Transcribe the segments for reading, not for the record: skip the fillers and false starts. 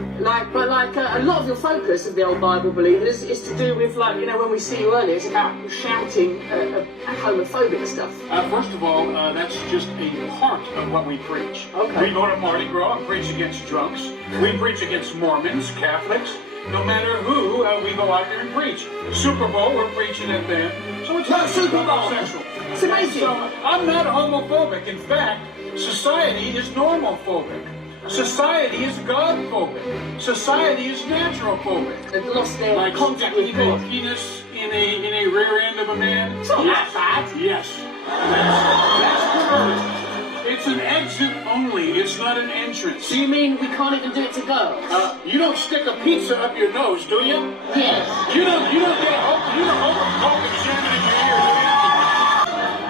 A lot of your focus of the old Bible believers is to do with, like, you know, when we see you earlier, it's about shouting homophobic stuff. First of all, that's just a part of what we preach. Okay. We go to Mardi Gras and preach against drunks. We preach against Mormons, Catholics. No matter who, we go out there and preach. Super Bowl, we're preaching at them. So it's not Super Bowl. homosexual. It's amazing. So I'm not homophobic. In fact, society is normophobic. Society is God-phobic. Society is natural-phobic. They've lost their like contact with sticking a God. penis in a rear end of a man. It's not that bad. Yes. That's perverted. It's an exit only. It's not an entrance. So you mean we can't even do it to girls? You don't stick a pizza up your nose, do you? Yes. You don't over examine in your ear, do you?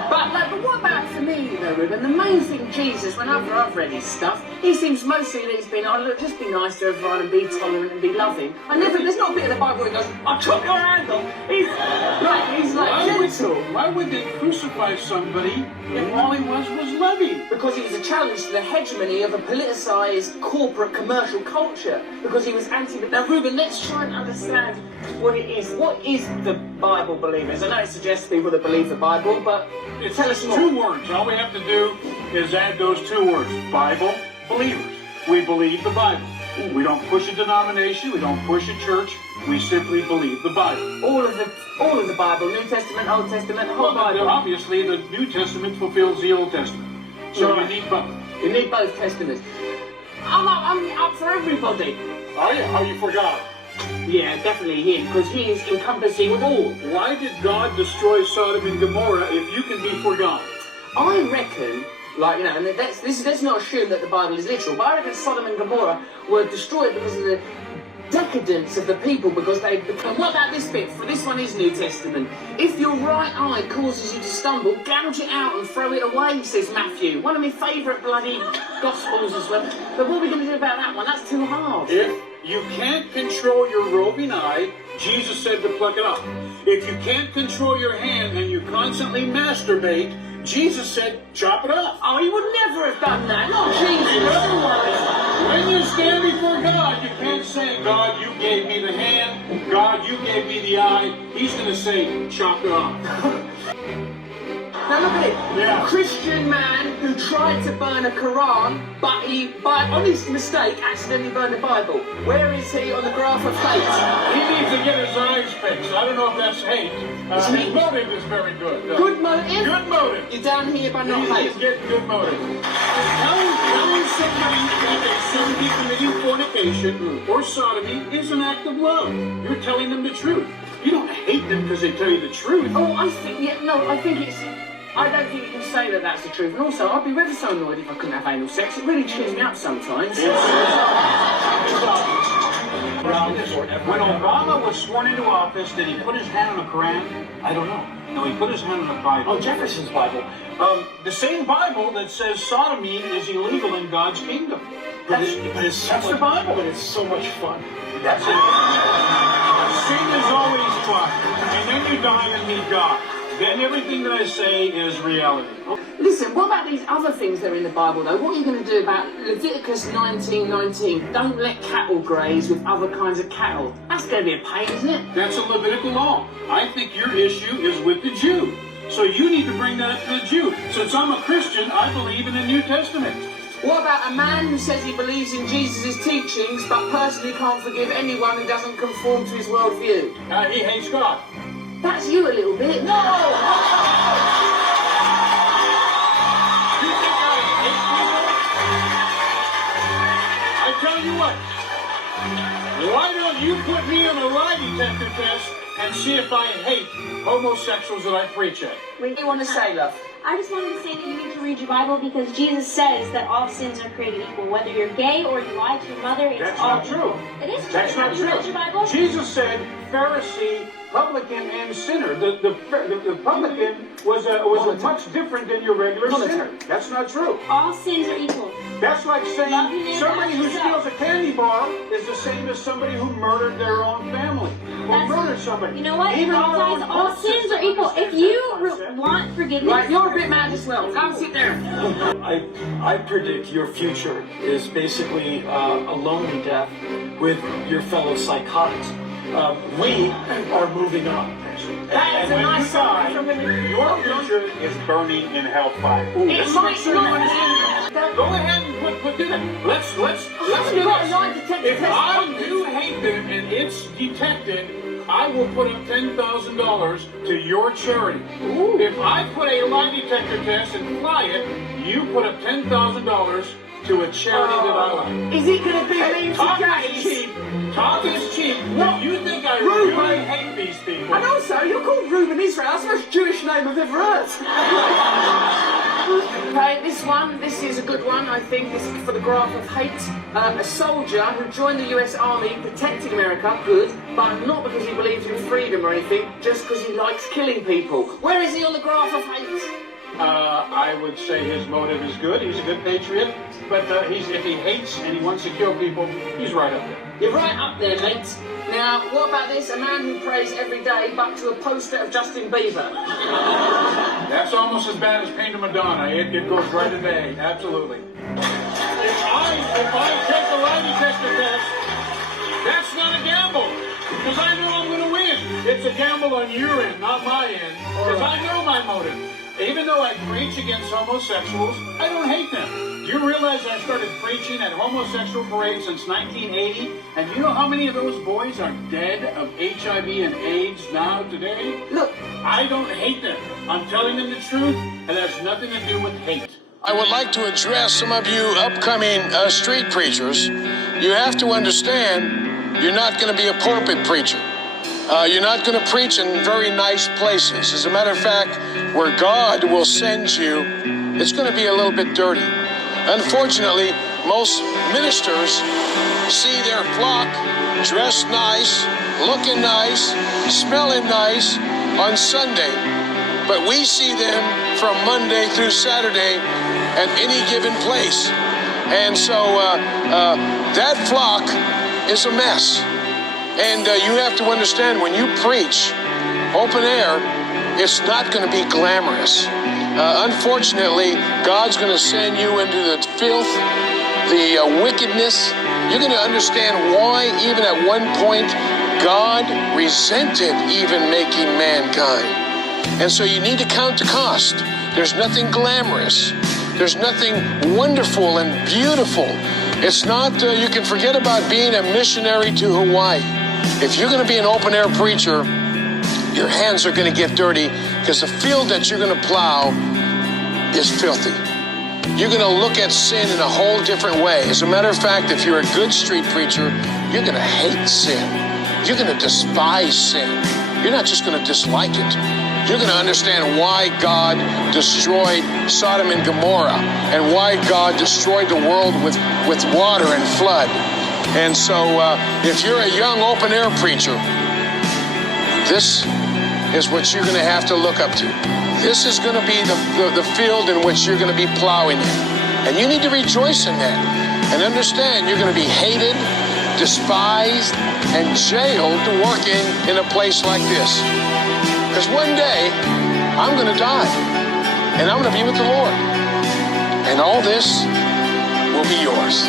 But what about for me though, Ruben? The main thing, Jesus, whenever I've read his stuff, he seems mostly that he's been, oh look, just be nice to everyone and be tolerant and be loving. There's not a bit of the Bible where he goes, I'll chop your hand off. He's like gentle. Why would they crucify somebody if all he was loving? Because he was a challenge to the hegemony of a politicised corporate commercial culture. Because he was anti. Now, Ruben, let's try and understand what it is. What is the Bible believers? I know it suggests people that believe the Bible, but it's tell us more. 2 words. All we have to do is add those 2 words. Bible, believers. We believe the Bible. We don't push a denomination. We don't push a church. We simply believe the Bible. All of the Bible, New Testament, Old Testament, the whole Bible. Obviously, the New Testament fulfills the Old Testament. So Right. you need both. You need both testaments. I'm up for everybody. Are you? Oh, you forgot. Yeah, definitely him, because he is encompassing all. Why did God destroy Sodom and Gomorrah if you can be forgotten? I reckon, and let's not assume that the Bible is literal, but I reckon Sodom and Gomorrah were destroyed because of the decadence of the people, because they become. What about this bit? For this one is New Testament. If your right eye causes you to stumble, gouge it out and throw it away, says Matthew. One of my favourite bloody Gospels as well. But what are we going to do about that one? That's too hard. If you can't control your roving eye, Jesus said to pluck it off. If you can't control your hand and you constantly masturbate, Jesus said, chop it off. Oh, he would never have done that. Not Jesus. In other words, when you stand before God, you can't say, God, you gave me the hand. God, you gave me the eye. He's going to say, chop it off. Now look at it. Yeah. A Christian man who tried to burn a Quran, but he, by honest mistake, accidentally burned a Bible. Where is he on the graph of fate? He needs to get his eyes fixed. I don't know if that's hate. His motive is very good. Good motive? Good motive. You're down here by not hate. He's getting good motive. Telling somebody that they shouldn't be committing fornication or sodomy is an act of love. You're telling them the truth. You don't hate them because they tell you the truth. Oh, I don't think you can say that that's the truth. And also, I'd be ever so annoyed if I couldn't have anal sex. It really cheers me up sometimes. When Obama was sworn into office, did he put his hand on the Quran? I don't know. No, he put his hand on the Bible. Oh, Jefferson's Bible. The same Bible that says sodomy is illegal in God's kingdom. That's the Bible. But it's so much fun. That's it. Sin is always fun. And then you die and meet God. Then everything that I say is reality. Listen, what about these other things that are in the Bible, though? What are you going to do about Leviticus 19:19? Don't let cattle graze with other kinds of cattle. That's going to be a pain, isn't it? That's a Levitical law. I think your issue is with the Jew. So you need to bring that up to the Jew. Since I'm a Christian, I believe in the New Testament. What about a man who says he believes in Jesus' teachings, but personally can't forgive anyone who doesn't conform to his worldview? He hates God. That's you a little bit. No! You think I hate people? I tell you what. Why don't you put me on a lie detector test and see if I hate homosexuals that I preach at? What do you want to say, love? I just wanted to say that you need to read your Bible because Jesus says that all sins are created equal. Whether you're gay or you lie to your mother, it's That's all not true. equal. It is true. That's not Have you true. read your Bible? Jesus said, Pharisee, publican and sinner. The publican was much different than your regular sinner. That's not true. All sins are equal. That's like saying somebody who steals a candy bar is the same as somebody who murdered their own family or murdered somebody. You know what? Even God says all sins are equal. If you want forgiveness, Right, you're a bit mad as well. Go and sit there. I predict your future is basically a lonely death with your fellow psychotics. We are moving on. That is a nice summary from the Your future is burning in hellfire. It might not be. Go ahead and do that. Let's do You've got a lie this. detector If test. I do hate them and it's detected, I will put up $10,000 to your charity. Ooh. If I put a lie detector test and fly it, you put up $10,000 to a charity that I like. Is it going to be me Talk to is cheap. Talk is cheap. What? You think I Ruben. really hate these people? And also, you're called Reuben Israel. That's the most Jewish name I've ever heard. Okay, this is a good one, I think. This is for the graph of hate. A soldier who joined the US Army protecting America, good, but not because he believes in freedom or anything, just because he likes killing people. Where is he on the graph of hate? I would say his motive is good. He's a good patriot. But if he hates and he wants to kill people, he's right up there. You're right up there, mate. Now, what about this? A man who prays every day, but to a poster of Justin Bieber. That's almost as bad as Paint to Madonna. It goes right in the A. Absolutely. If I take the lie detector test, that's not a gamble. Because I know I'm going to win. It's a gamble on your end, not my end. Because I know my motive. Even though I preach against homosexuals, I don't hate them. Do you realize I started preaching at homosexual parades since 1980? And you know how many of those boys are dead of HIV and AIDS now today? Look, I don't hate them. I'm telling them the truth, and it has nothing to do with hate. I would like to address some of you upcoming street preachers. You have to understand, you're not going to be a pulpit preacher. You're not going to preach in very nice places. As a matter of fact, where God will send you, it's going to be a little bit dirty. Unfortunately, most ministers see their flock dressed nice, looking nice, smelling nice on Sunday. But we see them from Monday through Saturday at any given place. And so that flock is a mess. And you have to understand, when you preach open air, it's not going to be glamorous. Unfortunately, God's going to send you into the filth, the wickedness. You're going to understand why, even at one point, God resented even making mankind. And so you need to count the cost. There's nothing glamorous. There's nothing wonderful and beautiful. It's not, you can forget about being a missionary to Hawaii. If you're going to be an open-air preacher, your hands are going to get dirty because the field that you're going to plow is filthy. You're going to look at sin in a whole different way. As a matter of fact, if you're a good street preacher, you're going to hate sin. You're going to despise sin. You're not just going to dislike it. You're going to understand why God destroyed Sodom and Gomorrah and why God destroyed the world with water and flood. And so if you're a young open-air preacher, this is what you're going to have to look up to. This is going to be the field in which you're going to be plowing in. And you need to rejoice in that. And understand you're going to be hated, despised, and jailed working in a place like this. Because one day, I'm going to die. And I'm going to be with the Lord. And all this will be yours.